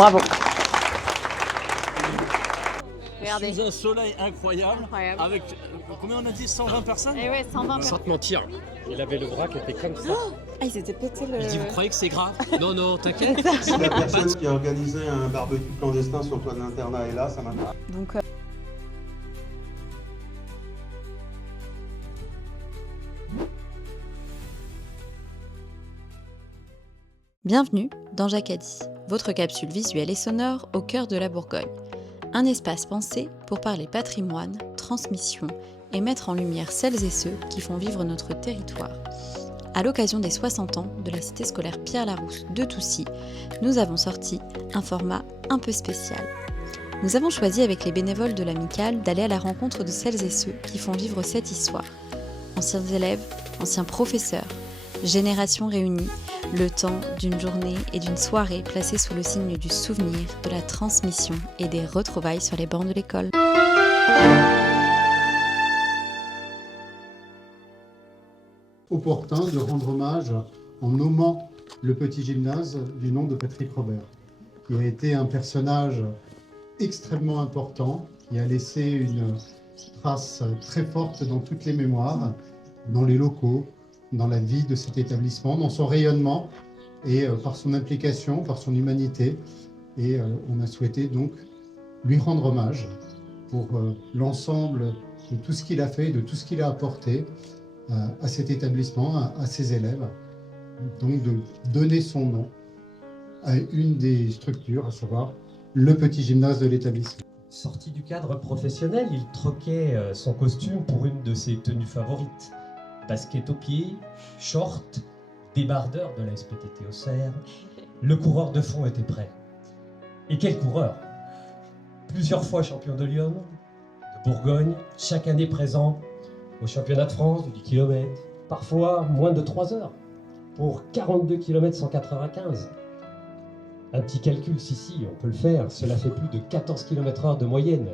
bravo. Regardez. Sous un soleil incroyable. Avec, combien on a dit, 120 personnes? Eh ouais, 120 personnes. Sans te mentir, il avait le bras qui était comme ça. Ah, il s'était pété le... Il dit, vous croyez que c'est grave? Non, non, t'inquiète. Si la personne qui a organisé un barbecue clandestin sur le toit de l'internat est là, ça m'intéresse. Donc, Bienvenue dans Jacadie, votre capsule visuelle et sonore au cœur de la Bourgogne. Un espace pensé pour parler patrimoine, transmission et mettre en lumière celles et ceux qui font vivre notre territoire. À l'occasion des 60 ans de la cité scolaire Pierre Larousse de Toucy, nous avons sorti un format un peu spécial. Nous avons choisi avec les bénévoles de l'Amicale d'aller à la rencontre de celles et ceux qui font vivre cette histoire. Anciens élèves, anciens professeurs, générations réunies, le temps d'une journée et d'une soirée placée sous le signe du souvenir, de la transmission et des retrouvailles sur les bancs de l'école. Opportun de rendre hommage en nommant le petit gymnase du nom de Patrick Robert, qui a été un personnage extrêmement important, qui a laissé une trace très forte dans toutes les mémoires, dans les locaux, dans la vie de cet établissement, dans son rayonnement et par son implication, par son humanité. Et on a souhaité donc lui rendre hommage pour l'ensemble de tout ce qu'il a fait, de tout ce qu'il a apporté à cet établissement, à ses élèves. Donc de donner son nom à une des structures, à savoir le petit gymnase de l'établissement. Sorti du cadre professionnel, il troquait son costume pour une de ses tenues favorites. Basket au pied, short, débardeur de la SPTT au cerf. Le coureur de fond était prêt. Et quel coureur! Plusieurs fois champion de Lyon, de Bourgogne, chaque année présent au championnat de France du 10 km, parfois moins de 3 heures, pour 42 km 195. Un petit calcul, si, on peut le faire, cela fait plus de 14 km/h de moyenne.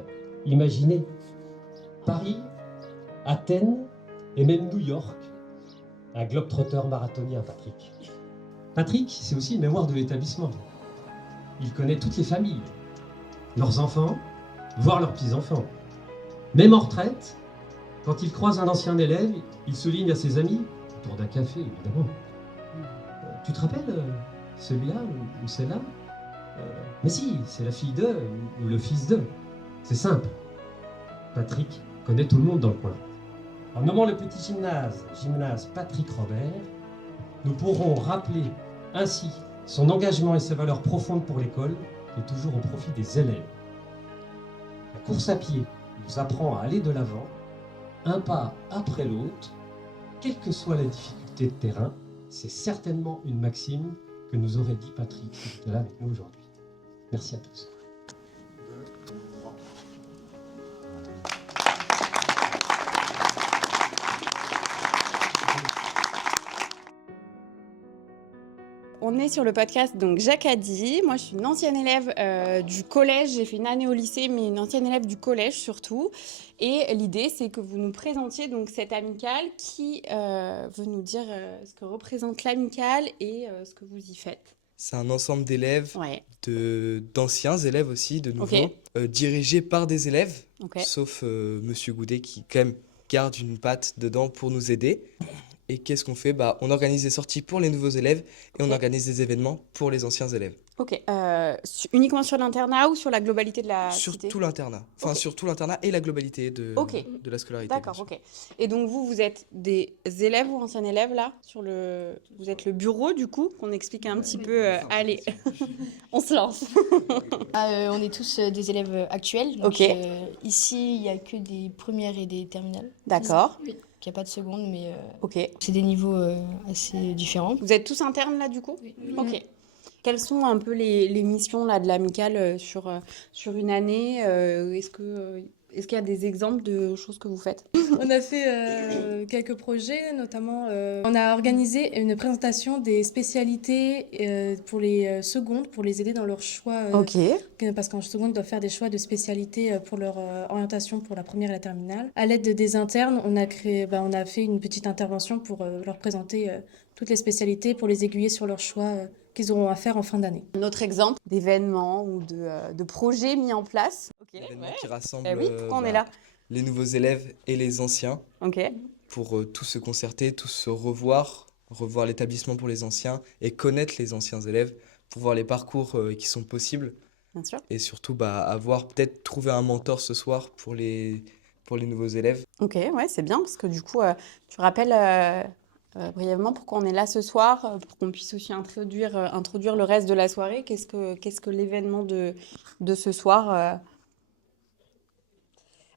Imaginez, Paris, Athènes et même New York. Un globe-trotter marathonien, Patrick. Patrick, c'est aussi une mémoire de l'établissement. Il connaît toutes les familles, leurs enfants, voire leurs petits-enfants. Même en retraite, quand il croise un ancien élève, il souligne à ses amis, autour d'un café évidemment. Tu te rappelles celui-là ou celle-là? Mais si, c'est la fille d'eux ou le fils d'eux. C'est simple. Patrick connaît tout le monde dans le coin. En nommant le petit gymnase Patrick Robert, nous pourrons rappeler ainsi son engagement et ses valeurs profondes pour l'école et toujours au profit des élèves. La course à pied nous apprend à aller de l'avant, un pas après l'autre, quelle que soit la difficulté de terrain. C'est certainement une maxime que nous aurait dit Patrick, qui est là avec nous aujourd'hui. Merci à tous. on est sur le podcast donc Jacadie. Moi, je suis une ancienne élève du collège. J'ai fait une année au lycée, mais une ancienne élève du collège surtout. Et l'idée, c'est que vous nous présentiez donc cette amicale qui veut nous dire ce que représente l'amicale et ce que vous y faites. C'est un ensemble d'élèves, Ouais. d'anciens élèves aussi, de nouveaux, dirigés par des élèves, sauf Monsieur Goudet qui quand même garde une patte dedans pour nous aider. Et qu'est-ce qu'on fait? On organise des sorties pour les nouveaux élèves et on organise des événements pour les anciens élèves. Ok. Uniquement sur l'internat ou sur la globalité de la Sur cité? tout l'internat. Enfin, sur tout l'internat et la globalité de la scolarité. D'accord, ok. Et donc vous êtes des élèves ou anciens élèves là Vous êtes le bureau du coup, qu'on explique un petit peu. Allez, on se lance. On est tous des élèves actuels. Donc, ici, il n'y a que des premières et des terminales. D'accord. Oui. Il n'y a pas de seconde, mais Ok. c'est des niveaux assez différents. Vous êtes tous internes là du coup? Oui. Ok. Quelles sont un peu les missions là, de l'amicale sur une année? Est-ce qu'il y a des exemples de choses que vous faites? On a fait quelques projets, notamment on a organisé une présentation des spécialités pour les secondes, pour les aider dans leur choix. Parce qu'en seconde, ils doivent faire des choix de spécialités pour leur orientation pour la première et la terminale. À l'aide des internes, on a fait une petite intervention pour leur présenter toutes les spécialités, pour les aiguiller sur leur choix qu'ils auront à faire en fin d'année. Un autre exemple d'événement ou de projet mis en place. L'événement qui rassemble pourquoi on est là les nouveaux élèves et les anciens Ok. pour tous se concerter, tous se revoir l'établissement pour les anciens et connaître les anciens élèves pour voir les parcours qui sont possibles. Bien sûr. Et surtout avoir peut-être trouvé un mentor ce soir pour les nouveaux élèves. Ok, ouais, c'est bien parce que du coup, tu rappelles brièvement pourquoi on est là ce soir, pour qu'on puisse aussi introduire le reste de la soirée. Qu'est-ce que l'événement de ce soir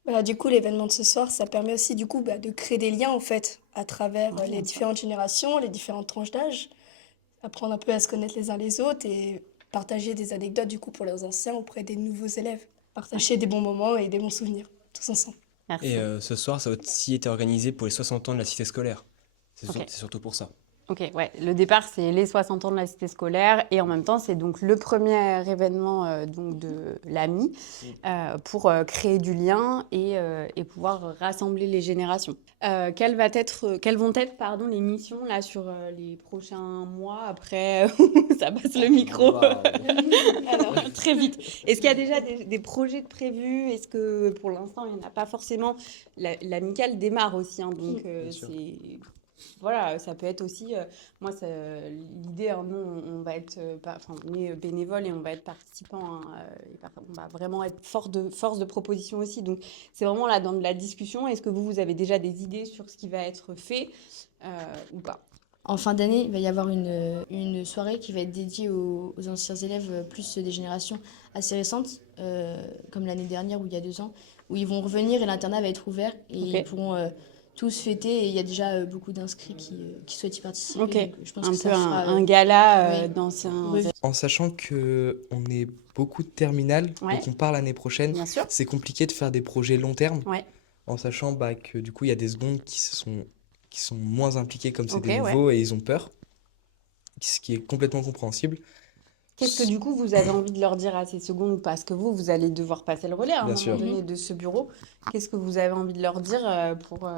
Voilà, du coup, l'événement de ce soir, ça permet aussi du coup de créer des liens en fait à travers les différentes générations, les différentes tranches d'âge, apprendre un peu à se connaître les uns les autres et partager des anecdotes du coup pour les anciens auprès des nouveaux élèves, partager des bons moments et des bons souvenirs tous ensemble. Merci. Et ce soir, ça a aussi été organisé pour les 60 ans de la cité scolaire. C'est surtout pour ça. Ok, ouais. Le départ, c'est les 60 ans de la cité scolaire et en même temps, c'est donc le premier événement donc de l'AMI pour créer du lien et pouvoir rassembler les générations. Quelles vont être les missions là, sur les prochains mois après ça passe le micro Alors, très vite. Est-ce qu'il y a déjà des projets de prévus? Est-ce que pour l'instant, il n'y en a pas forcément? L'amicale démarre aussi, hein, donc c'est... Voilà, ça peut être aussi, moi, l'idée, nous, on va être, on est bénévole et on va être participant, on va vraiment être force de proposition aussi. Donc, c'est vraiment là dans de la discussion. Est-ce que vous avez déjà des idées sur ce qui va être fait ou pas? En fin d'année, il va y avoir une soirée qui va être dédiée aux anciens élèves, plus des générations assez récentes, comme l'année dernière ou il y a 2 ans, où ils vont revenir et l'internat va être ouvert et ils pourront tous fêter et il y a déjà beaucoup d'inscrits qui souhaitent y participer. Ok, Donc, je pense un que peu ça fera, un gala oui. d'anciens... En sachant qu'on est beaucoup de terminales et qu'on part l'année prochaine, Bien sûr. c'est compliqué de faire des projets long terme. Ouais. En sachant que du coup, il y a des secondes qui sont moins impliqués comme c'est Ok, des nouveaux et ils ont peur, ce qui est complètement compréhensible. Qu'est-ce que du coup vous avez envie de leur dire à ces secondes? Parce que vous allez devoir passer le relais à un Bien moment sûr. donné de ce bureau. Qu'est-ce que vous avez envie de leur dire pour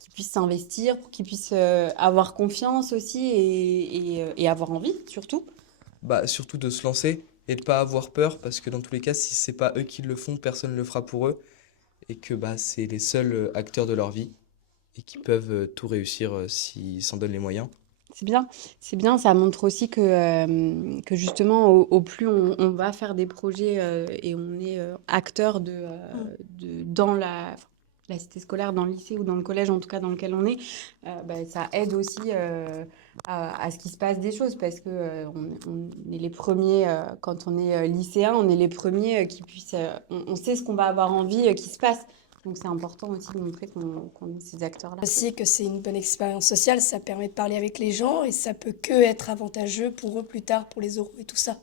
qu'ils puissent s'investir, pour qu'ils puissent avoir confiance aussi et avoir envie surtout? Surtout de se lancer et de pas avoir peur parce que dans tous les cas, si c'est pas eux qui le font, personne ne le fera pour eux et que c'est les seuls acteurs de leur vie et qui peuvent tout réussir s'ils s'en donnent les moyens. C'est bien, ça montre aussi que justement, au plus on va faire des projets et on est acteur dans la cité scolaire, dans le lycée ou dans le collège, en tout cas dans lequel on est, ça aide aussi à ce qu'il se passe des choses parce que on est les premiers, quand on est lycéen, on est les premiers qui puissent, on sait ce qu'on va avoir envie qui se passe. Donc c'est important aussi de montrer qu'on est ces acteurs-là. Aussi que c'est une bonne expérience sociale, ça permet de parler avec les gens et ça peut que être avantageux pour eux plus tard, pour les oraux et tout ça.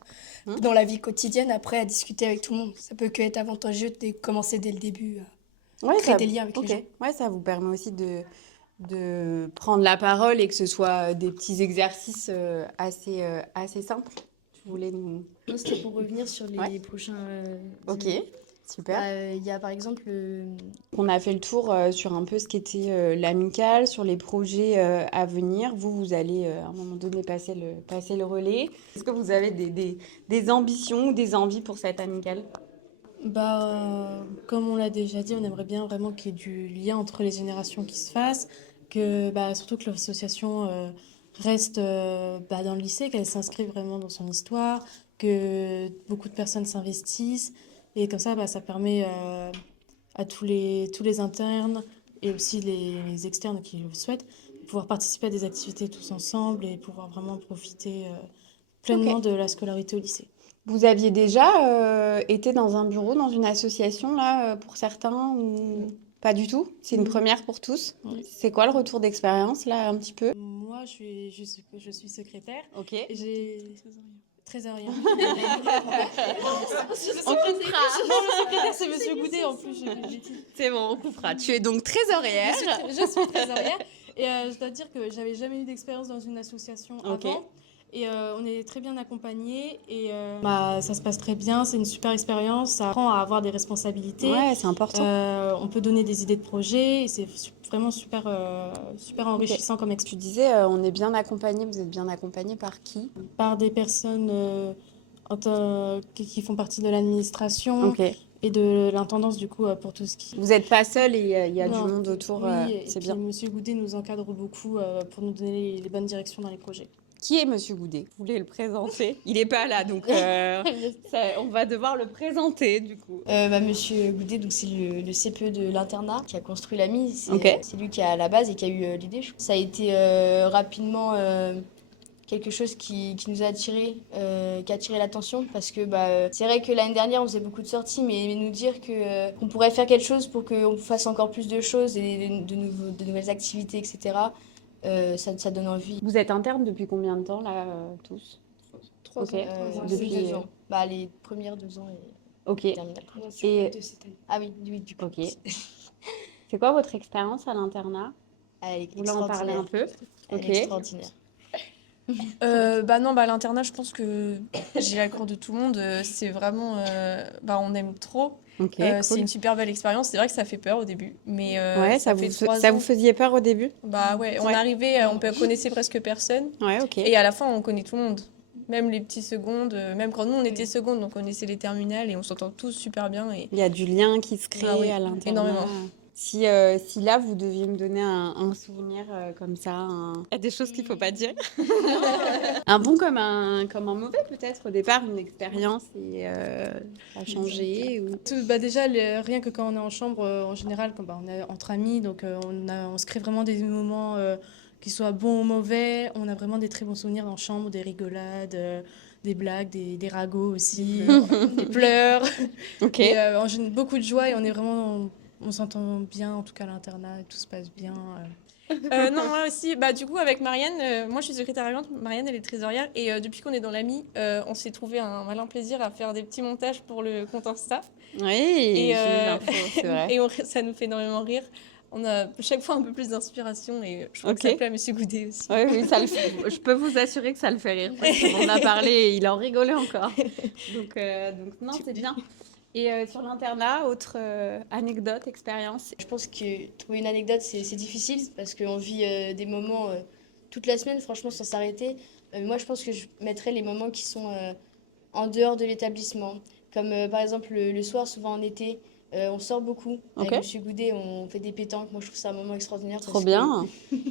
Dans la vie quotidienne, après, à discuter avec tout le monde, ça peut que être avantageux de commencer dès le début à créer des liens avec les gens. Ouais, ça vous permet aussi de prendre la parole et que ce soit des petits exercices assez simples. Tu voulais nous... Moi, c'était pour revenir sur les prochains... Ok. Super. Il y a par exemple... On a fait le tour sur un peu ce qu'était l'amicale, sur les projets à venir. Vous allez à un moment donné passer le relais. Est-ce que vous avez des ambitions ou des envies pour cette amicale? Comme on l'a déjà dit, on aimerait bien vraiment qu'il y ait du lien entre les générations qui se fasse, surtout que l'association reste dans le lycée, qu'elle s'inscrive vraiment dans son histoire, que beaucoup de personnes s'investissent. Et comme ça, ça permet à tous les internes et aussi les externes qui le souhaitent de pouvoir participer à des activités tous ensemble et pouvoir vraiment profiter pleinement de la scolarité au lycée. Vous aviez déjà été dans un bureau, dans une association, là, pour certains ou pas du tout? C'est une première pour tous. Oui. C'est quoi le retour d'expérience, là, un petit peu? Moi, je suis secrétaire. Ok. J'ai... Trésorière. On coupera. Non, le secrétaire, c'est Monsieur Goudet, en plus. C'est bon, on coupera. Tu es donc trésorière. Je suis trésorière. Et je dois dire que j'avais jamais eu d'expérience dans une association avant. Et on est très bien accompagnés et ça se passe très bien, c'est une super expérience, ça apprend à avoir des responsabilités. Ouais, c'est important. On peut donner des idées de projets et c'est vraiment super enrichissant comme expérience. Tu disais, on est bien accompagné, vous êtes bien accompagné par qui? Par des personnes qui font partie de l'administration et de l'intendance du coup pour tout ce qui... Vous n'êtes pas seul et il y a du Non. monde autour, Oui, c'est et bien. puis Monsieur Goudet nous encadre beaucoup pour nous donner les bonnes directions dans les projets. Qui est Monsieur Goudet? Vous voulez le présenter? Il n'est pas là, donc on va devoir le présenter du coup. Monsieur Goudet, donc c'est le CPE de l'internat qui a construit l'AMI. C'est lui qui a à la base et qui a eu l'idée. Ça a été rapidement quelque chose qui nous a attiré, qui a attiré l'attention parce que c'est vrai que l'année dernière on faisait beaucoup de sorties, mais nous dire qu'on pourrait faire quelque chose pour qu'on fasse encore plus de choses et de nouvelles activités, etc. Ça donne envie. Vous êtes interne depuis combien de temps là, tous? 3 ans. Depuis 2 ans. Les premières 2 ans et terminale. Et... Ah oui, du coup. Ok. C'est quoi votre expérience à l'internat? Elle est Vous voulez en parler un peu? Elle est extraordinaire. L'internat, je pense que j'ai l'accord de tout le monde. C'est vraiment, on aime trop. C'est une super belle expérience. C'est vrai que ça fait peur au début, mais ça vous faisait peur au début? On arrivait, on connaissait presque personne. Et à la fin, on connaît tout le monde. Même les petits secondes, même quand nous on était secondes, donc on connaissait les terminales et on s'entend tous super bien. Et... Il y a du lien qui se crée à l'internat. Énormément. Si là, vous deviez me donner un souvenir comme ça, il y a des choses qu'il ne faut pas dire. Un bon comme un mauvais peut-être au départ, une expérience et a changé Déjà, rien que quand on est en chambre, en général, quand on est entre amis, donc on se crée vraiment des moments qui soient bons ou mauvais. On a vraiment des très bons souvenirs en chambre, des rigolades, des blagues, des ragots aussi, des pleurs. Et, beaucoup de joie et on s'entend bien, en tout cas à l'internat, tout se passe bien. Non, moi aussi, du coup, avec Marianne, moi je suis secrétaire adjointe, Marianne elle est trésorière, et depuis qu'on est dans l'AMI, on s'est trouvé un malin plaisir à faire des petits montages pour le compte Insta. Oui, c'est vrai. Et ça nous fait énormément rire. On a chaque fois un peu plus d'inspiration et je crois que ça plaît à Monsieur Goudet aussi. Oui, ça le fait. Je peux vous assurer que ça le fait rire parce qu'on a parlé et il en rigolait encore. Donc non, c'est bien. Et sur l'internat, autre anecdote, expérience? Je pense que trouver une anecdote, c'est difficile parce qu'on vit des moments toute la semaine, franchement, sans s'arrêter. Moi, je pense que je mettrais les moments qui sont en dehors de l'établissement. Comme par exemple le soir, souvent en été, on sort beaucoup. Avec Monsieur Goudet, on fait des pétanques. Moi, je trouve ça un moment extraordinaire. Trop bien.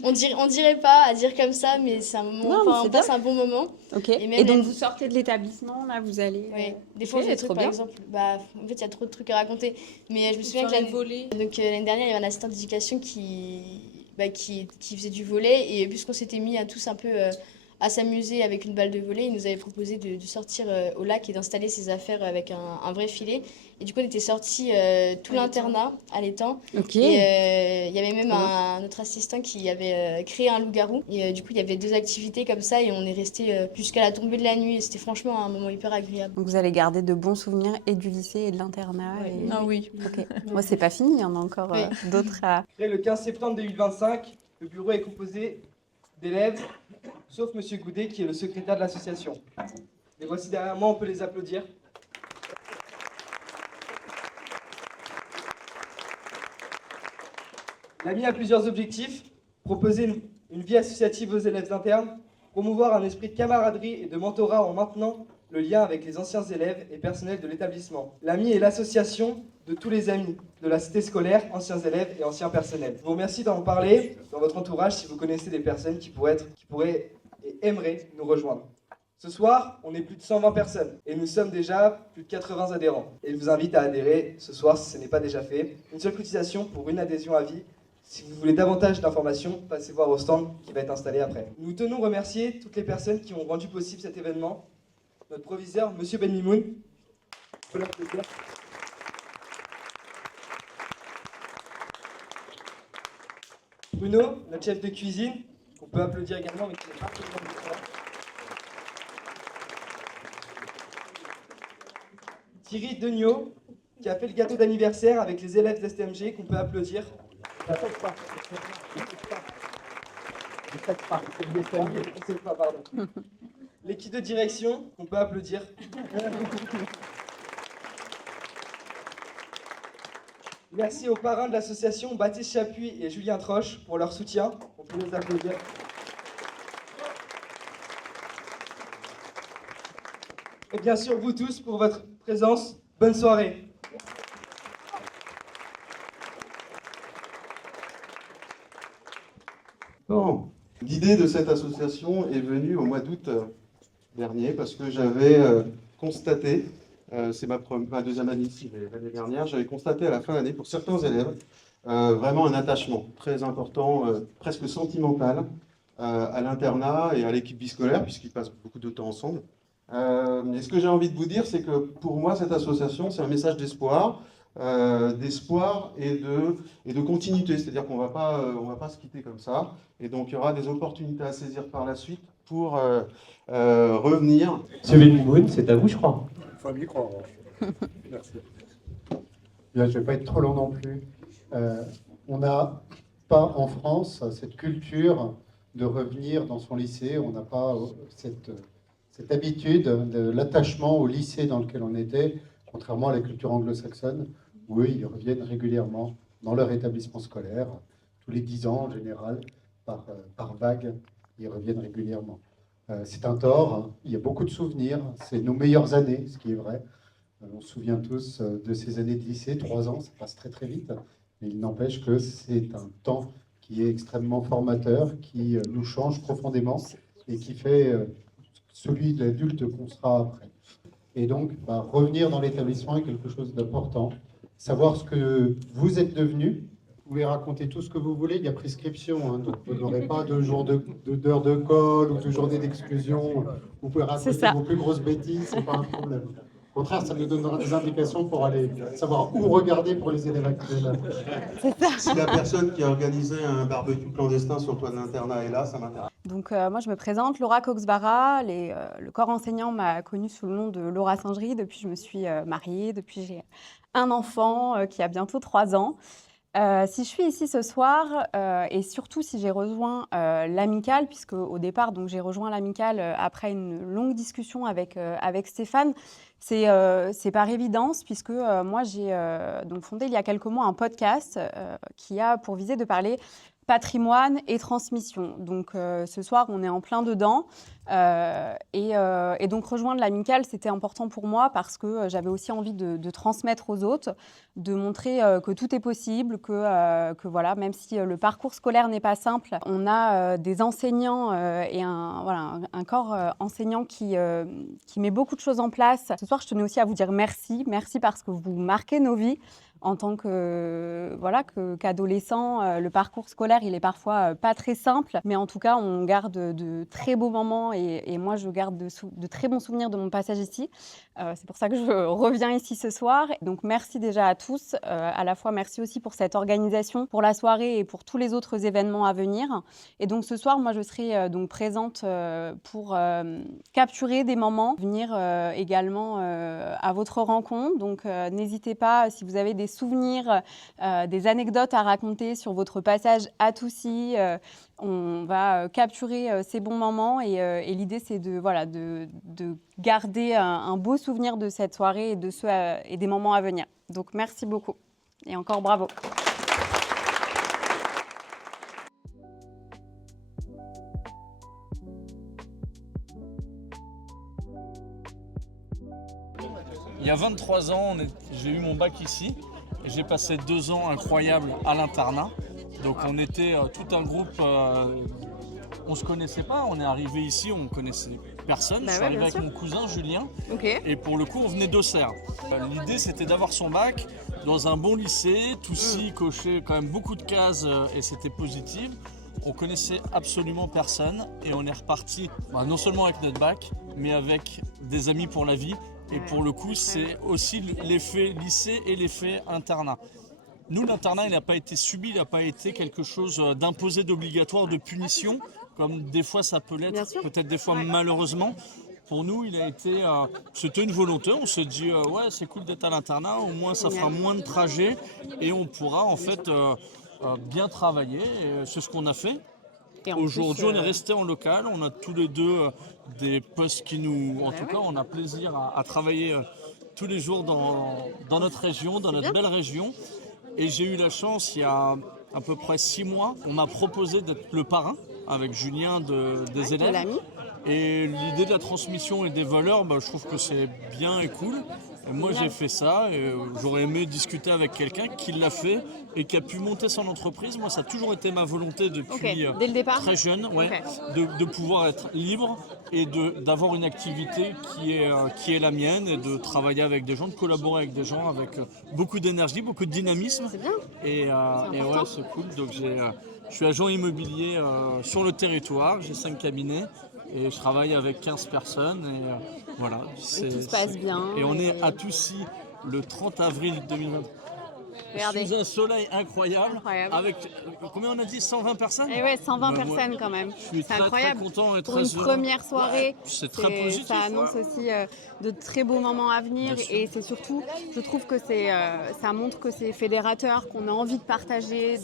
On dirait pas à dire comme ça, mais c'est un moment. On passe un bon moment. Et donc vous sortez de l'établissement, là, vous allez. Oui. Des fois, on fait des trucs, par exemple. En fait, il y a trop de trucs à raconter. Mais je me souviens que l'année dernière, il y avait un assistant d'éducation qui faisait du volley et puisqu'on s'était mis à tous un peu à s'amuser avec une balle de volley, il nous avait proposé de sortir au lac et d'installer ses affaires avec un vrai filet. Et du coup, on était sortis tout l'internat à l'étang. Et il y avait même un autre assistant qui avait créé un loup-garou. Et du coup, il y avait 2 activités comme ça et on est resté jusqu'à la tombée de la nuit. Et c'était franchement un moment hyper agréable. Donc vous allez garder de bons souvenirs et du lycée et de l'internat. Ah oui. Moi, c'est pas fini, il y en a encore d'autres à... Le 15 septembre 2025, le bureau est composé d'élèves, sauf Monsieur Goudet qui est le secrétaire de l'association. Les voici derrière moi, on peut les applaudir. L'AMI a plusieurs objectifs: proposer une vie associative aux élèves internes, promouvoir un esprit de camaraderie et de mentorat en maintenant le lien avec les anciens élèves et personnels de l'établissement. L'AMI est l'association de tous les amis de la cité scolaire, anciens élèves et anciens personnels. Je vous remercie d'en parler dans votre entourage si vous connaissez des personnes qui pourraient et aimeraient nous rejoindre. Ce soir, on est plus de 120 personnes et nous sommes déjà plus de 80 adhérents. Et je vous invite à adhérer ce soir si ce n'est pas déjà fait. Une seule cotisation pour une adhésion à vie. Si vous voulez davantage d'informations, passez voir au stand qui va être installé après. Nous tenons à remercier toutes les personnes qui ont rendu possible cet événement. Notre proviseur, Monsieur Ben Mimoun. Bruno, notre chef de cuisine, qu'on peut applaudir également, mais qui n'est pas présent ce soir. Thierry Degnaud, qui a fait le gâteau d'anniversaire avec les élèves d'STMG, qu'on peut applaudir. Ne faites pas, pardon. L'équipe de direction, on peut applaudir. Merci aux parrains de l'association Baptiste Chapuis et Julien Troche pour leur soutien. On peut les applaudir. Et bien sûr, vous tous pour votre présence. Bonne soirée. Bon. L'idée de cette association est venue au mois d'août dernier parce que j'avais constaté, c'est ma deuxième année ici, mais l'année dernière, j'avais constaté à la fin de l'année pour certains élèves vraiment un attachement très important, presque sentimental à l'internat et à l'équipe biscolaire puisqu'ils passent beaucoup de temps ensemble. Et ce que j'ai envie de vous dire, c'est que pour moi, cette association, c'est un message d'espoir. D'espoir et de continuité, c'est-à-dire qu'on va pas se quitter comme ça, et donc il y aura des opportunités à saisir par la suite pour revenir. Monsieur Benmoun, c'est à vous, je crois. Il faut m'y croire. Merci. Bien, je ne vais pas être trop long non plus. On n'a pas en France cette culture de revenir dans son lycée, on n'a pas cette habitude de l'attachement au lycée dans lequel on était, contrairement à la culture anglo-saxonne, où eux, ils reviennent régulièrement dans leur établissement scolaire, tous les 10 ans en général, par vague, ils reviennent régulièrement. C'est un tort, hein. Il y a beaucoup de souvenirs, c'est nos meilleures années, ce qui est vrai. On se souvient tous de ces années de lycée, 3 ans, ça passe très très vite, mais il n'empêche que c'est un temps qui est extrêmement formateur, qui nous change profondément et qui fait celui de l'adulte qu'on sera après. Et donc, revenir dans l'établissement est quelque chose d'important. Savoir ce que vous êtes devenu. Vous pouvez raconter tout ce que vous voulez, il y a prescription. Hein, donc vous n'aurez pas de jours d'heures de colle ou de journées d'exclusion. Vous pouvez raconter vos plus grosses bêtises, c'est pas un problème. Au contraire, ça nous donnera des indications pour aller savoir où regarder pour les élèves actuels. Si la personne qui a organisé un barbecue clandestin sur le toit de l'internat est là, ça m'intéresse. Donc moi je me présente, Laura Coxbara, le corps enseignant m'a connue sous le nom de Laura Singerie, depuis je me suis mariée, depuis j'ai un enfant qui a bientôt 3 ans. Si je suis ici ce soir et surtout si j'ai rejoint l'amicale, puisque au départ donc j'ai rejoint l'amicale après une longue discussion avec Stéphane, c'est par évidence puisque moi j'ai donc fondé il y a quelques mois un podcast qui a pour visée de parler patrimoine et transmission. Donc ce soir, on est en plein dedans. Et donc rejoindre l'amicale, c'était important pour moi parce que j'avais aussi envie de transmettre aux autres, de montrer que tout est possible, que voilà, même si le parcours scolaire n'est pas simple, on a des enseignants et un corps enseignant qui met beaucoup de choses en place. Ce soir, je tenais aussi à vous dire merci. Merci parce que vous marquez nos vies. En tant qu'adolescent, le parcours scolaire, il est parfois pas très simple, mais en tout cas, on garde de très beaux moments et moi, je garde de très bons souvenirs de mon passage ici. C'est pour ça que je reviens ici ce soir. Donc, merci déjà à tous. À la fois, merci aussi pour cette organisation, pour la soirée et pour tous les autres événements à venir. Et donc, ce soir, moi, je serai donc présente pour capturer des moments, venir également à votre rencontre. Donc, n'hésitez pas, si vous avez des souvenirs, des anecdotes à raconter sur votre passage à Toucy. On va capturer ces bons moments et l'idée, c'est de garder un beau souvenir de cette soirée et des moments à venir. Donc, merci beaucoup et encore bravo. Il y a 23 ans, j'ai eu mon bac ici et j'ai passé 2 ans incroyables à l'internat. Donc on était tout un groupe, on ne se connaissait pas, on est arrivé ici, on ne connaissait personne. Je suis arrivé avec mon cousin Julien et pour le coup on venait d'Auxerre. L'idée c'était d'avoir son bac dans un bon lycée, Toucy cochait quand même beaucoup de cases et c'était positif. On connaissait absolument personne et on est reparti non seulement avec notre bac mais avec des amis pour la vie. Et pour le coup, c'est aussi l'effet lycée et l'effet internat. Nous, l'internat, il n'a pas été subi, il n'a pas été quelque chose d'imposé, d'obligatoire, de punition, comme des fois ça peut l'être, peut-être des fois malheureusement. Pour nous, il a été, c'était une volonté, on s'est dit, ouais, c'est cool d'être à l'internat, au moins ça fera moins de trajets et on pourra en fait bien travailler. C'est ce qu'on a fait. Et en Aujourd'hui, plus, on est resté en local. On a tous les deux des postes qui nous... En tout cas, on a plaisir à travailler tous les jours dans notre région, dans notre belle région. Et j'ai eu la chance, il y a à peu près 6 mois, on m'a proposé d'être le parrain avec Julien des élèves. De l'ami. Et l'idée de la transmission et des valeurs, je trouve que c'est bien et cool. Et moi, j'ai fait ça et j'aurais aimé discuter avec quelqu'un qui l'a fait et qui a pu monter son entreprise. Moi, ça a toujours été ma volonté depuis Dès le départ très jeune, de pouvoir être libre et d'avoir une activité qui est la mienne et de travailler avec des gens, de collaborer avec des gens avec beaucoup d'énergie, beaucoup de dynamisme. C'est bien. Et ouais, c'est cool. Donc, je suis agent immobilier sur le territoire, j'ai 5 cabinets. Et je travaille avec 15 personnes et voilà. Et tout se passe bien. Et on est à Toussy le 30 avril 2020. Regardez. Sous un soleil incroyable. Avec, combien on a dit, 120 personnes? Et ouais, 120 personnes quand même. Je suis C'est très, incroyable. très content et Pour très une heureux. première soirée, C'est très positif. ça annonce aussi de très beaux moments à venir. Bien sûr. Et c'est surtout, je trouve que ça montre que c'est fédérateur, qu'on a envie de partager,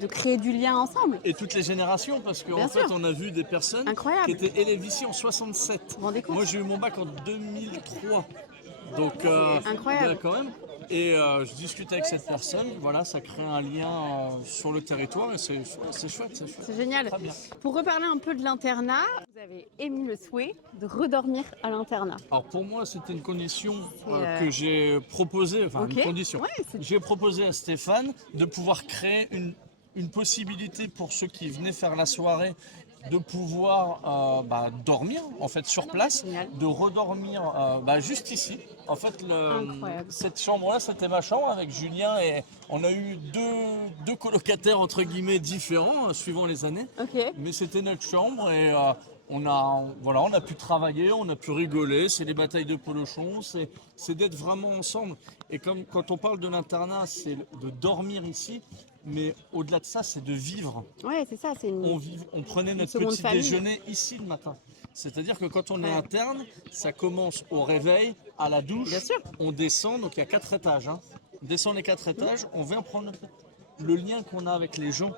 de créer du lien ensemble. Et toutes les générations, parce qu'en Bien fait, sûr. on a vu des personnes Incroyable. qui étaient élèves ici en 67. Vous vous rendez compte? Moi, j'ai eu mon bac en 2003. Donc, incroyable. quand même. Et je discutais avec cette personne, voilà, ça crée un lien sur le territoire et c'est chouette. C'est génial. Très bien. Pour reparler un peu de l'internat, vous avez émis le souhait de redormir à l'internat. Alors pour moi, c'était une condition C'est, que j'ai proposée, enfin Ok. une condition. Ouais, c'est- J'ai proposé à Stéphane de pouvoir créer une possibilité pour ceux qui venaient faire la soirée de pouvoir dormir en fait sur place, Génial. de redormir juste ici. En fait, Incroyable. cette chambre-là, c'était ma chambre avec Julien et on a eu deux colocataires entre guillemets différents suivant les années. Ok. Mais c'était notre chambre et on a pu travailler, on a pu rigoler, c'est les batailles de polochon, c'est d'être vraiment ensemble. Et comme quand on parle de l'internat, c'est de dormir ici, mais au-delà de ça, c'est de vivre. Ouais, c'est ça. C'est une... On prenait notre seconde petit famille. déjeuner ici le matin. C'est-à-dire que quand on est interne, ça commence au réveil, à la douche, Bien sûr. on descend, donc il y a 4 étages. On descend les 4 étages, on vient prendre le lien qu'on a avec les gens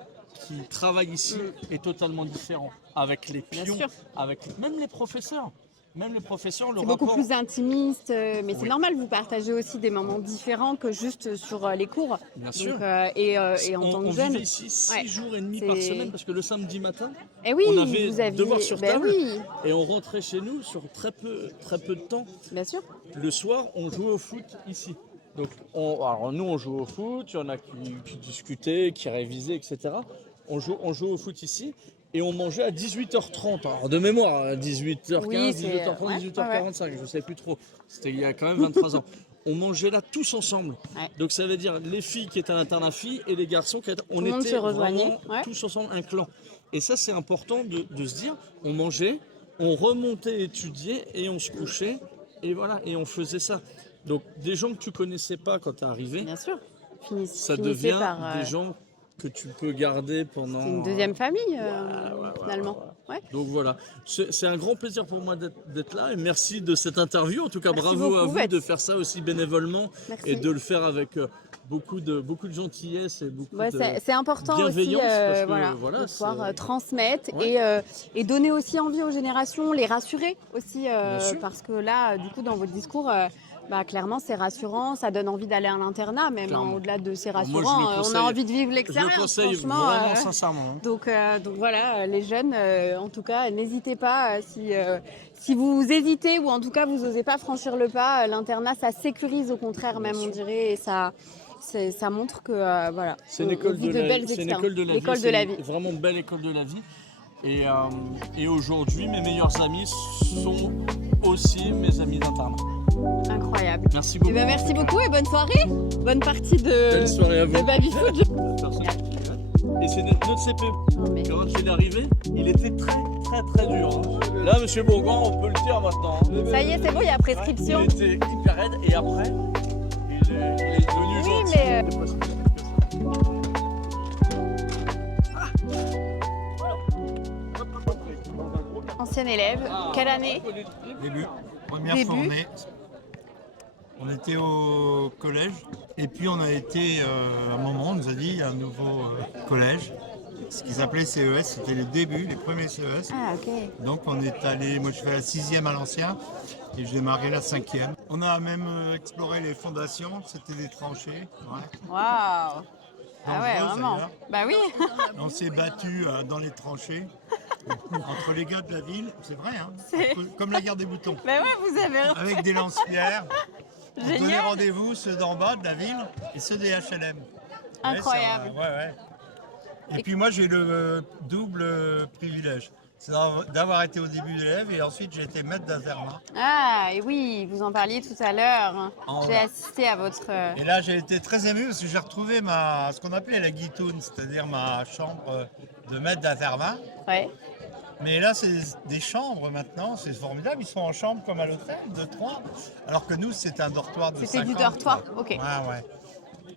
qui travaillent ici est totalement différent. Avec les pions, sûr. avec même les professeurs. Même les professeurs, le C'est beaucoup rapport... plus intimiste, mais c'est Oui. normal, vous partagez aussi des moments différents que juste sur les cours. Bien Donc, sûr. et en tant que on jeune. vivait ici 6 jours et demi par c'est- semaine parce que le samedi matin, Eh oui, on avait vous aviez... devoir sur Ben table oui, et on rentrait chez nous sur très peu de temps. bien sûr. Le soir, on jouait au foot ici. Donc, alors nous, on jouait au foot, il y en a qui discutaient, qui révisaient, etc. On jouait au foot ici et on mangeait à 18h30. Alors, de mémoire, à 18h15, Oui, c'est- 18h30, ouais, 18h45, je ne sais plus trop. C'était il y a quand même 23 ans. On mangeait là tous ensemble. Ouais. Donc, ça veut dire les filles qui étaient à l'internat filles et les garçons qui étaient... le monde était se rejoignait, vraiment ouais. tous ensemble, un clan. Et ça, c'est important de se dire, on mangeait, on remontait étudier et on se couchait. Et voilà, et on faisait ça. Donc, des gens que tu connaissais pas quand tu es arrivé, Bien sûr. ça Finissez devient par, des gens que tu peux garder pendant... C'est une deuxième famille, finalement. Ouais. Donc voilà, c'est un grand plaisir pour moi d'être là et merci de cette interview. En tout cas, Merci bravo à beaucoup, vous Beth. de faire ça aussi bénévolement Merci. et de le faire avec beaucoup de gentillesse et beaucoup Ouais, de c'est important aussi bienveillance. Parce que, voilà, de pouvoir c'est- transmettre Ouais. et donner aussi envie aux générations, les rassurer aussi, Bien sûr. parce que là, du coup, dans votre discours, clairement, c'est rassurant, ça donne envie d'aller à l'internat, même Clairement. au-delà de c'est Moi, je le rassurant, on a conseille. envie de vivre Je le l'expérience, conseille franchement. vraiment sincèrement. hein. Donc voilà, les jeunes, en tout cas, n'hésitez pas, si vous hésitez ou en tout cas vous n'osez pas franchir le pas, l'internat, ça sécurise au contraire, même on dirait, et ça montre que voilà, C'est une on école vit de de la belles c'est une expériences. école de la vie. L'école c'est de la une vie. Vraiment belle école de la vie. Et aujourd'hui, mes meilleurs amis sont aussi mes amis d'internat. Incroyable. Merci beaucoup. Eh ben, merci beaucoup et bonne soirée. Bonne partie Belle soirée à vous. de baby-foot. Personne qui regrette. Et c'est notre CP. Quand il est arrivé, il était très dur. hein. Là, monsieur Bourgoin, on peut le dire maintenant. hein. Ça y est, c'est bon, il y a prescription. Il était hyper raide et après, il est devenu Oui, gentil. mais, Ancien élève, quelle année? Début, première Début. fournée. On était au collège et puis on a été à un moment, on nous a dit il y a un nouveau collège ce qu'ils appelaient CES, c'était les débuts, les premiers CES. Ah, ok. Donc on est allé, moi je fais la 6e à l'ancien et je démarrais la 5e. On a même exploré les fondations, c'était des tranchées. Ouais. Waouh. Ah ouais, Dangereuses, vraiment. d'ailleurs. Bah oui. On s'est battu dans les tranchées entre les gars de la ville, c'est vrai, hein, comme la guerre des boutons. Bah ouais, vous avez raison. Avec des lance-pierres. On donnait Génial. rendez-vous, ceux d'en bas de la ville et ceux des HLM. Incroyable. Ouais. Et puis moi j'ai le double privilège. C'est d'avoir été au début d'élève et ensuite j'ai été maître d'internat. Ah, et oui, vous en parliez tout à l'heure. En- J'ai assisté à votre... Et là j'ai été très ému parce que j'ai retrouvé ce qu'on appelait la guitoune, c'est-à-dire ma chambre de maître d'internat. Ouais. Mais là c'est des chambres maintenant, c'est formidable, ils sont en chambre comme à l'hôtel, de 3. Alors que nous c'était un dortoir de 50. C'était du dortoir, ok. Ouais.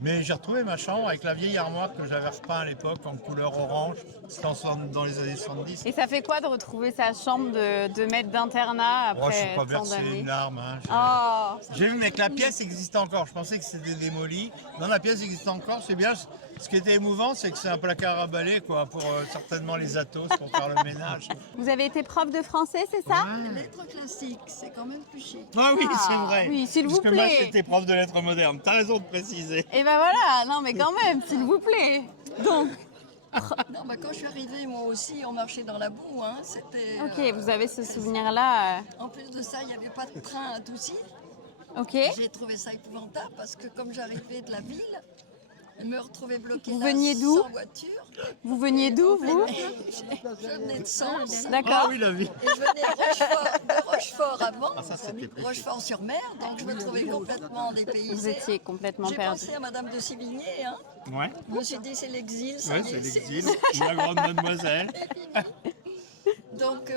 Mais j'ai retrouvé ma chambre avec la vieille armoire que j'avais repeint à l'époque en couleur orange. C'était dans les années 70. Et ça fait quoi de retrouver sa chambre de maître d'internat après Oh, je suis pas tant versé d'années? une larme. Hein. Oh. J'ai vu, mais que la pièce existait encore. Je pensais que c'était démoli. Non, la pièce existe encore. C'est bien. Ce qui était émouvant, c'est que c'est un placard à balai, quoi, pour certainement les atos, pour faire le ménage. Vous avez été prof de français, c'est ça? Lettres classiques, c'est quand même plus chic. Ah oui, Ah, c'est vrai. oui, s'il vous Parce que moi, plaît. j'étais prof de lettres modernes. T'as raison de préciser. Et ben voilà, non mais quand même, s'il vous plaît. Donc, Non, bah, quand je suis arrivée, moi aussi, on marchait dans la boue. Hein. C'était. ok, vous avez ce souvenir-là. En plus de ça, il n'y avait pas de train à Toussy. Ok. J'ai trouvé ça épouvantable parce que comme j'arrivais de la ville, je me retrouvais bloquée Vous là veniez d'où? sans voiture. Vous veniez d'où, vous? Je venais de Sens. D'accord. Ah oui, la vie. Et je venais de Rochefort avant, Ah, ça, c'était plus Rochefort-sur-Mer, donc je me trouvais complètement dépaysée. Vous étiez complètement J'ai perdu. pensé à Madame de Sévigné, hein. Ouais. Je me suis dit, c'est l'exil, ça Ouais, y est, c'est l'exil. La grande mademoiselle. Donc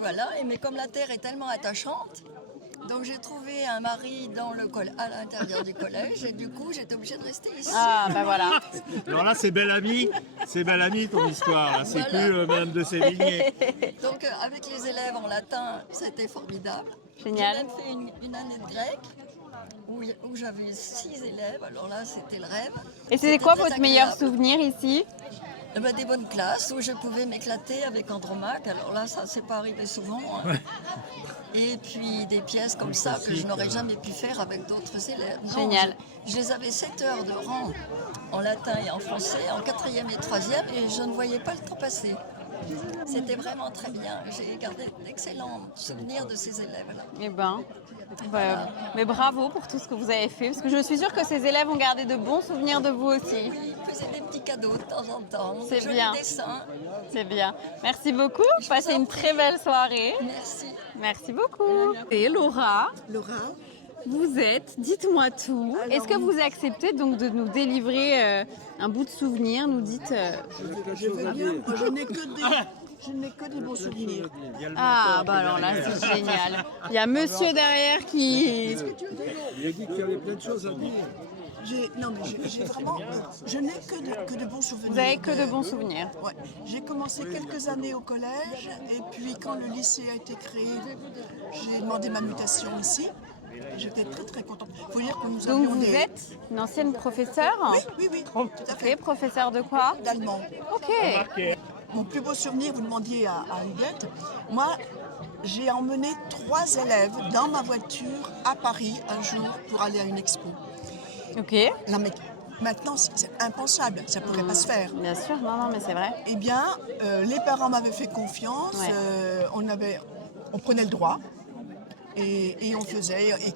voilà, mais comme la terre est tellement attachante, donc j'ai trouvé un mari à l'intérieur du collège et du coup j'étais obligée de rester ici. Ah, bah voilà. Alors là, c'est belle amie ton histoire. Là, c'est Voilà. plus Madame de Sévigné. Donc avec les élèves en latin, c'était formidable. Génial. J'ai même fait une année de grec où j'avais 6 élèves, alors là c'était le rêve. Et c'était C'était quoi très votre meilleur agréable. souvenir ici? Eh ben, des bonnes classes où je pouvais m'éclater avec Andromaque. Alors là, ça s'est pas arrivé souvent. Hein. Et puis des pièces comme ça que je n'aurais jamais pu faire avec d'autres élèves. Non, Génial. Je les avais 7 heures de rang en latin et en français, en 4e et 3e, et je ne voyais pas le temps passer. C'était vraiment très bien. J'ai gardé d'excellents souvenirs de ces élèves-là. Eh ben, mais bravo pour tout ce que vous avez fait, parce que je suis sûre que ces élèves ont gardé de bons souvenirs de vous aussi. Oui, ils faisaient des petits cadeaux de temps en temps. C'est jolis bien. dessins. C'est bien. Merci beaucoup. Passez une très belle soirée. Merci. Merci beaucoup. Et Laura, vous êtes, dites-moi tout. Est-ce que vous acceptez donc de nous délivrer un bout de souvenir? Nous dites. Je veux bien. Moi, je n'ai que des bons souvenirs. Ah, bah alors là, c'est génial. Il y a monsieur derrière qui. Il a dit qu'il y avait plein de choses à dire. Non, mais j'ai vraiment. Je n'ai que de bons souvenirs. Vous avez que de bons souvenirs. Ouais. J'ai commencé quelques années au collège et puis quand le lycée a été créé, j'ai demandé ma mutation ici. J'étais très très contente. Il faut dire que nous Donc avions vous des... êtes une ancienne professeure? Oui, tout à fait. Ok, professeur de quoi? D'allemand. Ok. Mon plus beau souvenir, vous demandiez à Huguette, moi j'ai emmené 3 élèves dans ma voiture à Paris un jour pour aller à une expo. Ok. Non, mais maintenant c'est impensable, ça ne pourrait pas se faire. Bien sûr, non, mais c'est vrai. Eh bien, les parents m'avaient fait confiance, Ouais. on prenait le droit et on faisait, et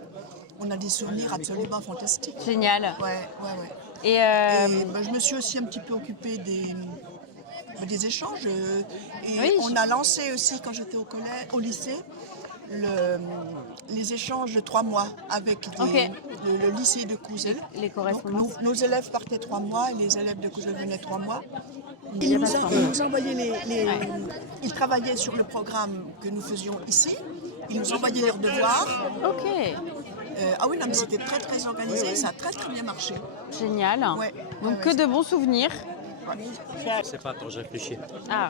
on a des souvenirs absolument fantastiques. Génial. Ouais. Et ben, je me suis aussi un petit peu occupée des échanges. Et Oui. on a lancé aussi, quand j'étais au lycée, les échanges de 3 mois avec le lycée de Couzel. Les correspondances. Donc, nos élèves partaient 3 mois et les élèves de Couzel venaient 3 mois. Ils nous envoyaient ils travaillaient sur le programme que nous faisions ici. Ils nous envoyaient leurs devoirs. Ok. Ah oui, non, mais c'était très très organisé, ça a très très bien marché. Génial. Ouais. Donc que de bons souvenirs. Je sais pas, attends, je réfléchis. Ah.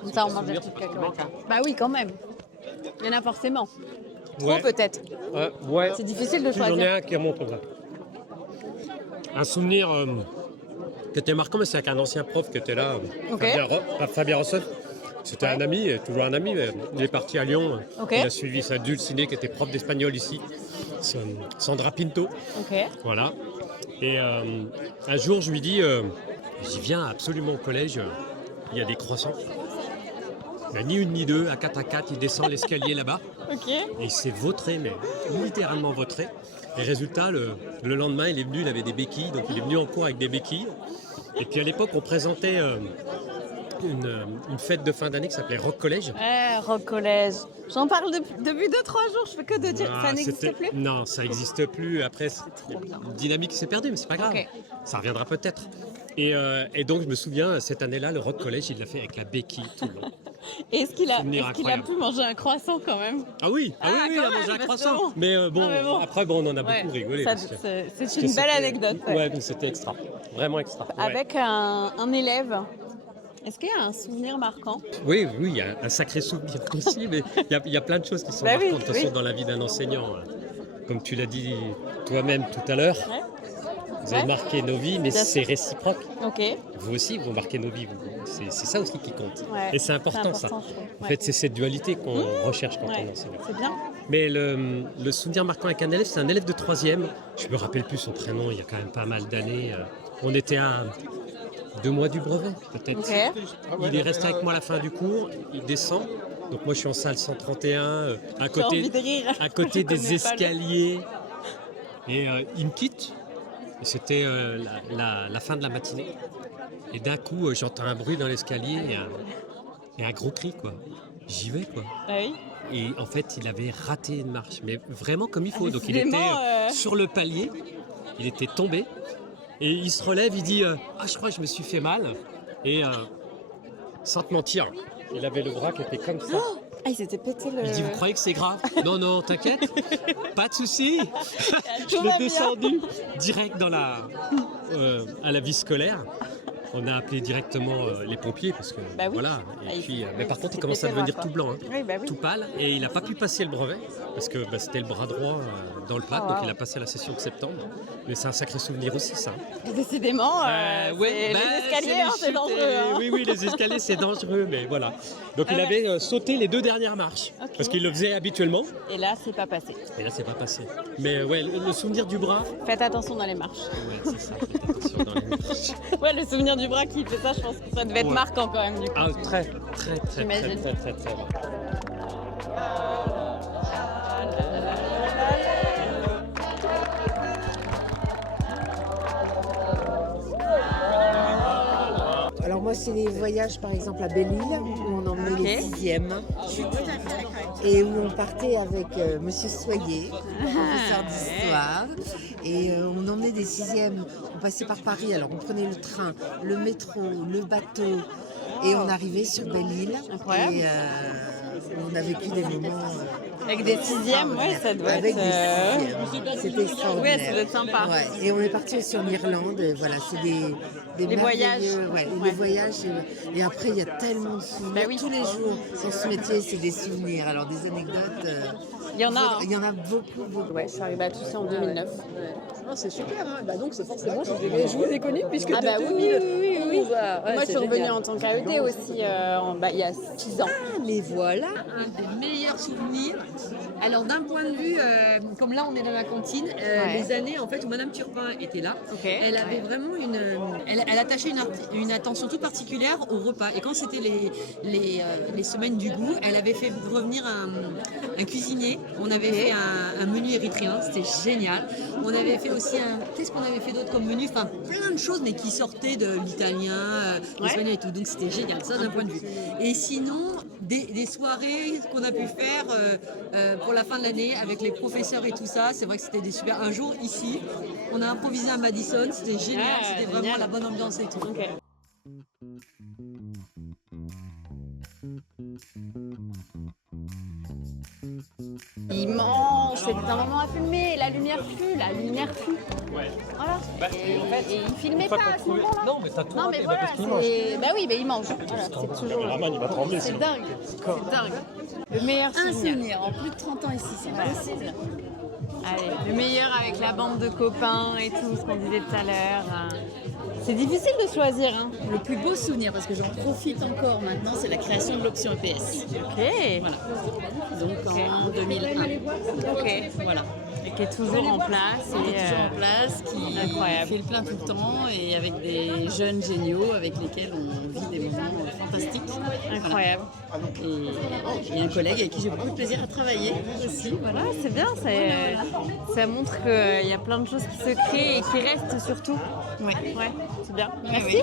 Comme ça, on mange des petites cacahuètes. Bah oui, quand même. Il y en a forcément. Trop Ouais. peut-être. Ouais. C'est difficile de J'en ai choisir. un qui remonte là. Un souvenir qui était marquant, mais c'est avec un ancien prof qui était là, Ok. Fabien Rossoff. C'était un ami, toujours un ami, mais il est parti à Lyon. Ok. Il a suivi sa dulcinée qui était prof d'espagnol ici, Sandra Pinto. Ok. Voilà. Et un jour, je lui dis, j'y viens absolument au collège, il y a des croissants. Il n'y a ni une ni deux, à 4, il descend l'escalier là-bas. Ok. Et il s'est vautré, mais littéralement vautré. Et résultat, le lendemain, il est venu, il avait des béquilles, donc il est venu en cours avec des béquilles. Et puis à l'époque, on présentait une fête de fin d'année qui s'appelait Rock Collège. Rock Collège. J'en parle depuis 2-3 jours, je fais que de dire. Ça n'existe c'était- plus? Non, ça n'existe plus. Après, une dynamique s'est perdue, mais c'est pas grave. Ok. Ça reviendra peut-être. Et donc, je me souviens, cette année-là, le Rock Collège, il l'a fait avec la béquille tout le long. Et est-ce qu'il a, Souvenir est-ce qu'il a incroyable. pu manger un croissant quand même? Ah oui, Ah, il quand a mangé même, un parce que croissant. bon. Mais bon, Non, mais bon. après, on en a Ouais. beaucoup rigolé. Ça, parce que- c'est parce une que belle c'était- anecdote. Ouais. Ouais, donc c'était extra. Vraiment extra. Ouais. Avec un élève. Est-ce qu'il y a un souvenir marquant? Oui, il y a un sacré souvenir aussi, mais il y a plein de choses qui sont Bah oui, marquantes de toute façon, oui. dans la vie d'un enseignant. Comme tu l'as dit toi-même tout à l'heure, Ouais. vous avez Ouais. marqué nos vies, mais Bien c'est sûr. réciproque. Ok. Vous aussi, vous marquez nos vies. C'est ça aussi qui compte. Ouais, Et c'est important, c'est ça. important, je trouve. En Ouais. fait, c'est cette dualité qu'on recherche quand Ouais. on enseigne. C'est bien. Mais le souvenir marquant avec un élève, c'est un élève de 3e. Je me rappelle plus son prénom, il y a quand même pas mal d'années. On était à 2 mois du brevet, peut-être. Ok. Il est resté avec moi à la fin du cours, il descend. Donc moi je suis en salle 131, à J'ai côté, envie de rire. à côté Je connais des pas le- escaliers. Et il me quitte. Et c'était la fin de la matinée. Et d'un coup, j'entends un bruit dans l'escalier et un gros cri, quoi. J'y vais, quoi. Ah oui. Et en fait, il avait raté une marche, mais vraiment comme il faut. Donc il était décidément, sur le palier, il était tombé, et il se relève, il dit ah, je crois que je me suis fait mal. Et sans te mentir, il avait le bras qui était comme ça. Ah, il s'était pété le... Il dit vous croyez que c'est grave? Non, non, t'inquiète, pas de souci. Je Tout va l'ai bien. descendu direct à la vie scolaire. On a appelé directement les pompiers parce que Bah oui. voilà. Ah, Et il- puis, oui, mais par contre, il c'est commence à pété le devenir bras, tout quoi. blanc, hein, Oui, bah oui. tout pâle, et il n'a pas pu passer le brevet parce que c'était le bras droit dans le plat, Oh, donc wow. il a passé la session de septembre. Mais c'est un sacré souvenir aussi, ça. Décidément, Ouais, c'est bah, les escaliers, les hein, c'est chutes dangereux. et- hein. Oui, oui, les escaliers, c'est dangereux, mais voilà. Donc il Ah, avait sauté les 2 dernières marches Ok. parce qu'il le faisait habituellement. Et là, c'est pas passé. Et là, c'est pas passé. Mais ouais, le souvenir du bras. Faites attention dans les marches. Ouais, c'est ça. Faites attention dans les marches. Ouais, le souvenir du bras qui fait ça, je pense que ça devait être Ouais. marquant quand même, du coup. Ah, très, très, très, très, J'imagine. très, très, très. Alors moi, c'est les voyages, par exemple, à Belle-Île, où on emmenait les 6e. Et où on partait avec Monsieur Soyer, professeur d'histoire. Et on emmenait des 6e, on passait par Paris, alors on prenait le train, le métro, le bateau. Et on arrivait sur Belle-Île. Incroyable. Et on a vécu des moments... Avec des 6e, ouais, ça doit Avec être... des 6e. C'était extraordinaire. Ouais, ça doit être sympa. Ouais. Et on est parti aussi en Irlande. Voilà, c'est des Les voyages. merveilleux- ouais, Ouais. les voyages. Et après, il y a tellement de souvenirs. Bah oui. Tous les jours, dans ce métier, c'est des souvenirs. Alors, des anecdotes. Il y en a, hein. Il y en a beaucoup, beaucoup. Ouais, je suis arrivée à Toussaint en 2009. C'est super, hein. Bah donc c'est forcément, je vous ai connu puisque Ah bah de oui, 2000, oui, oui. bah, ouais, Moi, je c'est suis revenue génial. en tant qu'AED aussi, il y a 6 ans. Ah, mais voilà. Un des meilleurs souvenirs. Alors d'un point de vue, comme là on est dans la cantine, Ouais. les années en fait où Madame Turpin était là, elle avait vraiment elle attachait une attention toute particulière au repas. Et quand c'était les semaines du goût, elle avait fait revenir un cuisinier. On avait fait un menu érythréen, c'était génial. On avait fait aussi qu'est-ce qu'on avait fait d'autre comme menu, enfin plein de choses mais qui sortaient de l'italien, l'espagnol et tout. Donc c'était génial, ça d'un point de vue. Et sinon, des soirées qu'on a pu faire pour la fin de l'année avec les professeurs et tout ça, c'est vrai que c'était des super. Un jour ici, on a improvisé à Madison, c'était génial, Ah, c'était vraiment génial. la bonne ambiance et tout. Il mange, c'est un moment à filmer, la lumière fut. Ouais. Voilà. Et il filmait pas à ce moment-là. Non, mais t'as tout Non, raté, mais voilà, parce qu'il mange. bah oui, mais il mange. Voilà, c'est toujours. Le caméraman, il va trembler, C'est sinon. dingue. C'est dingue. Le meilleur Un souvenir. souvenir en plus de 30 ans ici, c'est impossible. Allez, le meilleur avec la bande de copains et tout, ce qu'on disait tout à l'heure. C'est difficile de choisir. Hein. Le plus beau souvenir, parce que j'en profite encore maintenant, c'est la création de l'option EPS. Ok. Voilà. Donc en 2001. Ok. Voilà. Et qui est toujours en place. Qui est toujours en place, qui incroyable. fait le plein tout le temps et avec des jeunes géniaux avec lesquels on vit des moments fantastiques. Incroyable. Voilà. Et un collègue avec qui j'ai beaucoup de plaisir à travailler aussi. Voilà, c'est bien. Ça montre qu'il y a plein de choses qui se créent et qui restent surtout. Oui. Ouais, c'est bien. Merci. Oui.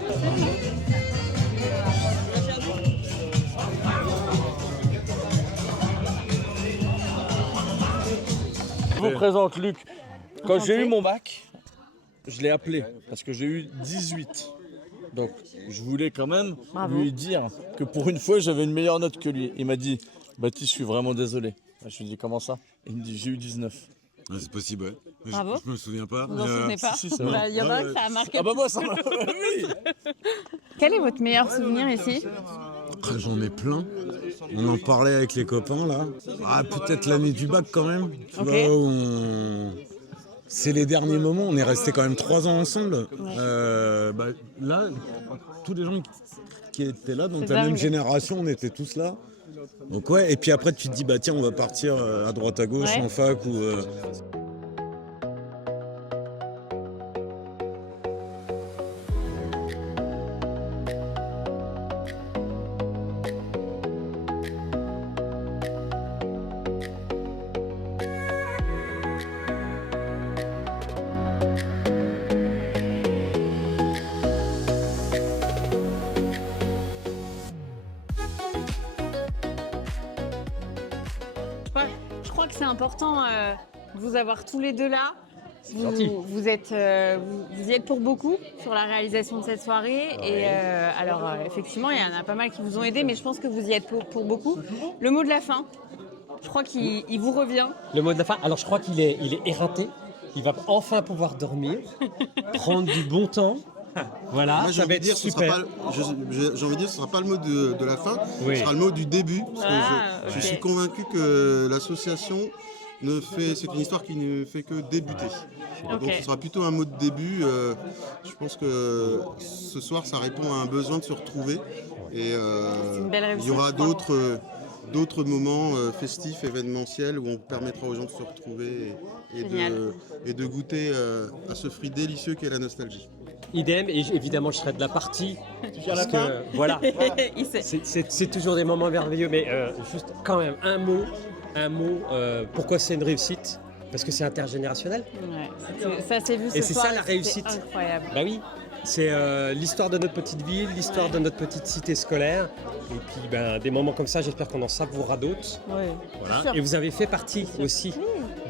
Je vous présente Luc. Quand j'ai eu mon bac, je l'ai appelé parce que j'ai eu 18. Donc je voulais quand même lui dire que pour une fois j'avais une meilleure note que lui. Il m'a dit Baptiste, je suis vraiment désolé. Je lui ai dit comment ça? Il me dit j'ai eu 19. Ouais, c'est possible, ouais. Bravo. Je me souviens pas. Vous en souvenez pas? Si, c'est vrai. Il y en a un que ça a marqué. Ah bah moi ça m'a... Oui. Quel est votre meilleur souvenir ici? J'en ai plein. On en parlait avec les copains là. Ah, peut-être l'année du bac quand même. Tu vois, où c'est les derniers moments. On est restés quand même 3 ans ensemble. Là, tous les gens qui étaient là, donc la même génération, on était tous là. Donc ouais, et puis après tu te dis bah tiens on va partir à droite à gauche en fac ou... Je crois que c'est important de vous avoir tous les deux là. Gentil. Vous y êtes pour beaucoup sur la réalisation de cette soirée. Et effectivement, il y en a pas mal qui vous ont aidé, mais je pense que vous y êtes pour beaucoup. Le mot de la fin, je crois qu'il vous revient. Le mot de la fin, alors je crois qu'il est éreinté. Il va enfin pouvoir dormir, prendre du bon temps. Voilà, Moi, j'ai ça envie va de être dire, super. j'ai envie de dire, ce ne sera pas le mot de la fin, Oui. ce sera le mot du début. Parce que je ok. suis convaincu que l'association c'est une histoire qui ne fait que débuter. Ok. Donc ce sera plutôt un mot de début. Je pense que ce soir, ça répond à un besoin de se retrouver. Et une belle réussite, il y aura je crois. d'autres moments festifs, événementiels, où on permettra aux gens de se retrouver et de goûter à ce fruit délicieux qu'est la nostalgie. Idem, et évidemment je serai de la partie. Parce que, voilà, Il sait. c'est toujours des moments merveilleux, mais juste quand même un mot, pourquoi c'est une réussite? Parce que c'est intergénérationnel. Ouais, ça s'est vu ce Et c'est soir. ça la réussite. C'est incroyable. Bah oui, c'est l'histoire de notre petite ville, l'histoire de notre petite cité scolaire. Et puis des moments comme ça, j'espère qu'on en savourera d'autres. Ouais. Voilà. Sûr. Et vous avez fait partie aussi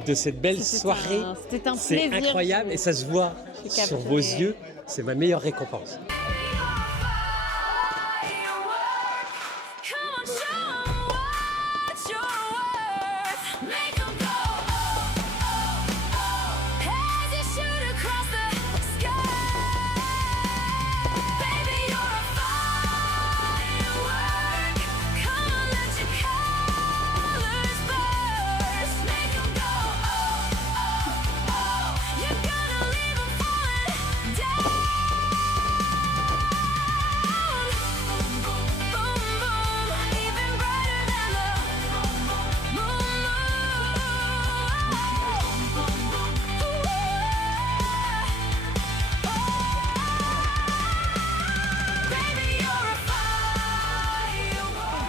de cette belle soirée. C'était un C'est plaisir. incroyable et ça se voit J'ai sur capturé. vos yeux. C'est ma meilleure récompense.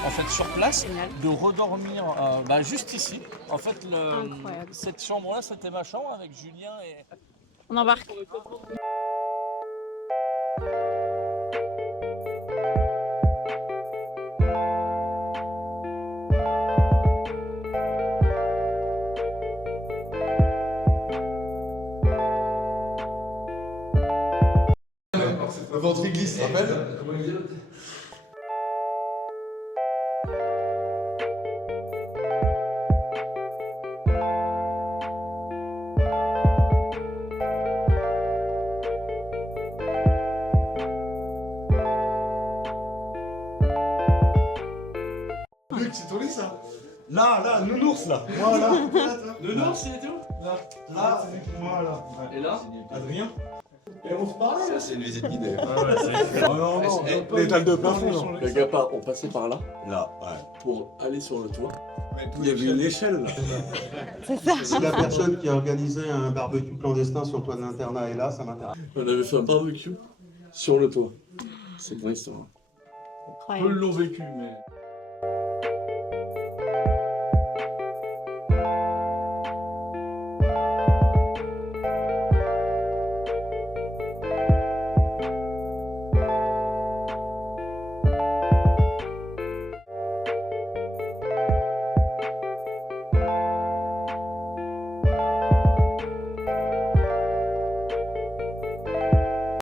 En fait, sur place, de redormir juste ici. En fait, Incroyable. cette chambre-là, c'était ma chambre avec Julien et... On embarque. Le ventre glisse, tu te rappelles? Là, nounours, là. Moi, là. Nounours, c'est tout. Là, moi, là. Et là Adrien. Et on se parle. Ça, c'est une visite guidée. Oh non, l'étal de plafond, non. Le gars, on passait par là, ouais. pour aller sur le toit. Il y avait une échelle, là. C'est ça. Si la personne qui a organisé un barbecue clandestin sur le toit de l'internat est là, ça m'intéresse. On avait fait un barbecue sur le toit. C'est une vraie histoire. Peu l'ont vécu, mais...